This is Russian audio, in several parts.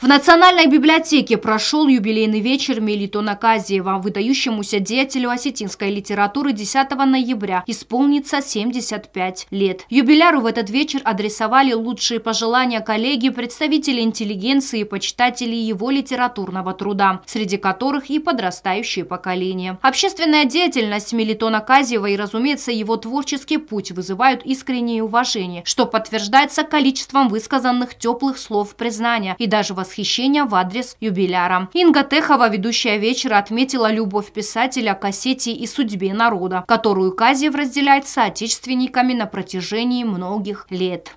В Национальной библиотеке прошел юбилейный вечер Мелитона Казиева. Выдающемуся деятелю осетинской литературы 10 ноября исполнится 75 лет. Юбиляру в этот вечер адресовали лучшие пожелания коллеги, представители интеллигенции и почитатели его литературного труда, среди которых и подрастающее поколение. Общественная деятельность Мелитона Казиева и, разумеется, его творческий путь вызывают искреннее уважение, что подтверждается количеством высказанных теплых слов признания и даже восхищения в адрес юбиляра. Инга Техова, ведущая вечера, отметила любовь писателя к Осетии и судьбе народа, которую Казиев разделяет с соотечественниками на протяжении многих лет.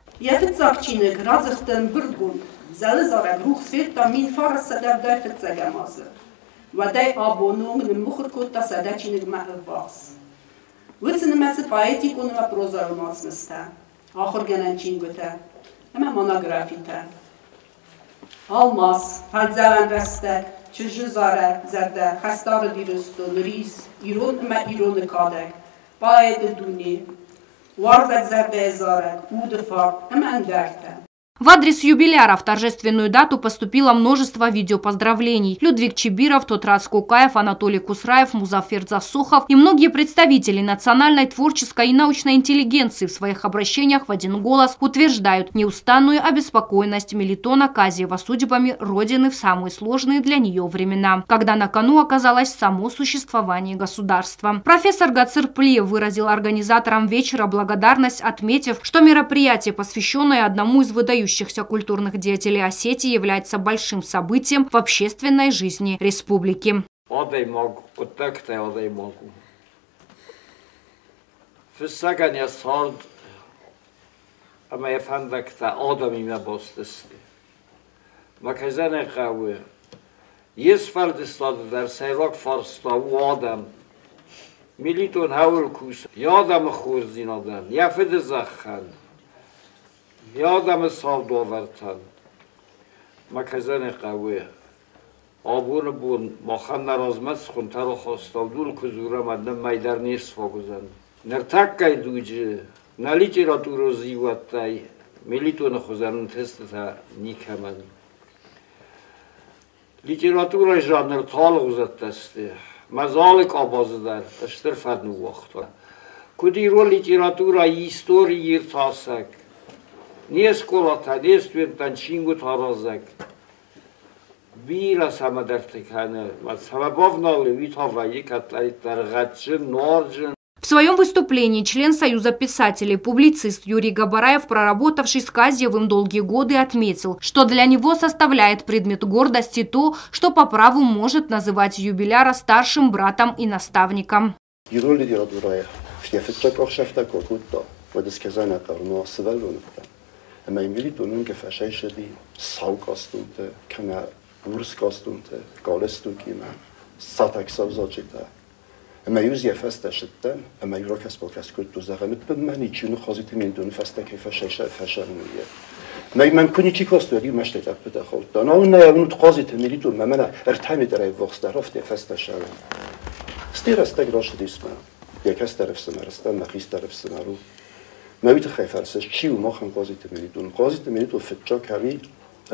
Almaz, Halzavan Reste, Çırjızare, Zerde, Hastarı Dirüstü, Nüris, İron ve İronu Kadek, Baed Duni, Varzak Zerde Ezare, Udefa, hemen Derte. В адрес юбиляра в торжественную дату поступило множество видеопоздравлений. Людвиг Чибиров, Тотрас Кукаев, Анатолий Кусраев, Музафер Засухов и многие представители национальной творческой и научной интеллигенции в своих обращениях в один голос утверждают неустанную обеспокоенность Мелитона Казиева судьбами Родины в самые сложные для нее времена, когда на кону оказалось само существование государства. Профессор Гацир Плиев выразил организаторам вечера благодарность, отметив, что мероприятие, посвященное одному из выдающихся культурных деятелей Осетии, является большим событием в общественной жизни республики. یادم سال دوورتن مکزن قوی آبون بون مخن نرازمت خونتر و خواستم دول کزورم ادنم میدر نیست فاگوزن نرتک کای دوجه نلیتی را تو روزی واتای ملیتون خوزنون تست تا نیکمن لیتراتور جانر تال غزت دسته مزالک آبازه در اشتر فدنو وقتا کدی رو لیتراتور ایستوری یر تاسک نیست کلاتا نیست وینتن چینگو تارازک بیرا سما در تکانه و سما بافنالی ویتاوایی کتلایت در غچن نارجن. В своем выступлении член Союза писателей, публицист Юрий Габараев, проработавший с Казиевым долгие годы, отметил, что для него составляет предмет гордости то, что по праву может называть юбиляра старшим братом и наставником. اما این میلیتونون که فشای شدی ساوک استونته کنه ورس کاستونته گالستو کیمه ساتک سازاچیته اما یوزی فسته شدن اما یورا کس با کس کرد دو زغمت به منی چونو خازیت میلیتون فسته که فشار میه من کنی چی کاستو دی مشت کرد بده خود دانا اون نه اون خازیت میلیتون من ارتمی در وقت در رفته فسته شدن استیر استگراش دیسم یک از طرف سمرستان نخیس طرف سمرو ما ويت خايف على اساس شي وما خن قاضي تمريدون فتشا كامي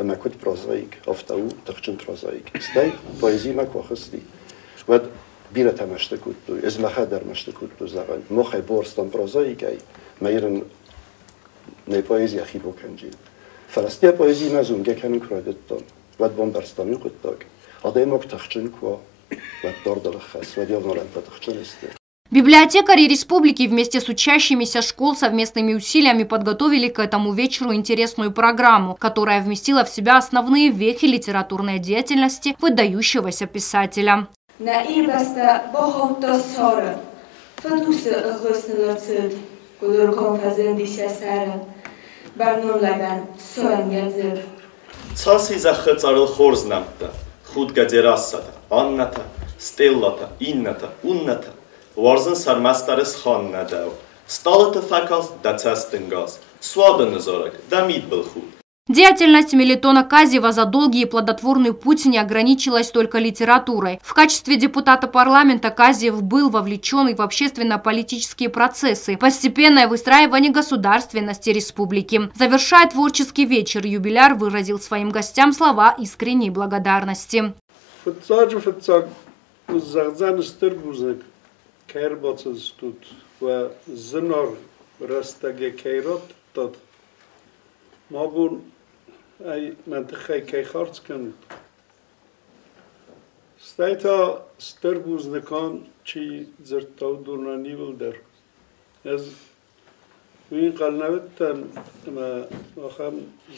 اما كنت برازايك افتاو تخشن برازايك استاي بويزي ما كوخستي ود بيرا تمشتكوتو از ما خدر مشتكوتو زغن مخي بورستان برازايك اي ما يرن ني بويزي اخي بو كنجي فلسطين بويزي ما زوم كانن كرادتون ود بومبرستان يقطاك اداي مك تخشن كوا ود دور دلخص ود يوم نورن تخشن است. Библиотекари республики вместе с учащимися школ совместными усилиями подготовили к этому вечеру интересную программу, которая вместила в себя основные вехи литературной деятельности выдающегося писателя. Варзан сармастарес хан надав. Стало то факал да цастенгаз. Свада назарак, да мид был худ. Деятельность Мелитона Казиева за долгий и плодотворный путь не ограничилась только литературой. В качестве депутата парламента Казиев был вовлечен в общественно-политические процессы, постепенное выстраивание государственности республики. Завершая творческий вечер, юбиляр выразил своим гостям слова искренней благодарности. Ay mantıkay kay khartskan stayta sterbuznekan chi zertaw durnanível der az win qalnavettan ma akham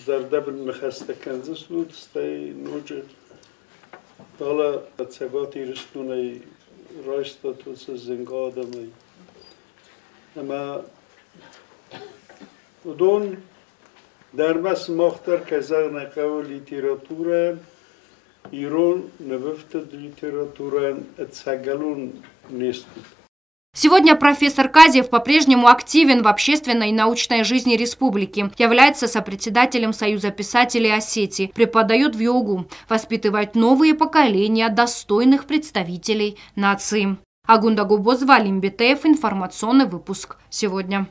zardabn mkhastakan zslut stay noje dala tsagati ristunay rashtatus zingadamay ama udon دربس مختر کزار نقاو لیتراتورا ایران نبفت لیتراتورا اتساгалун نیست. Сегодня профессор Казиев по-прежнему активен в общественной и научной жизни республики, является сопредседателем Союза писателей Осетии, преподает в ЮОГУ, воспитывает новые поколения достойных представителей нации. Агунда Губозова, Алим Бетеев, информационный выпуск сегодня.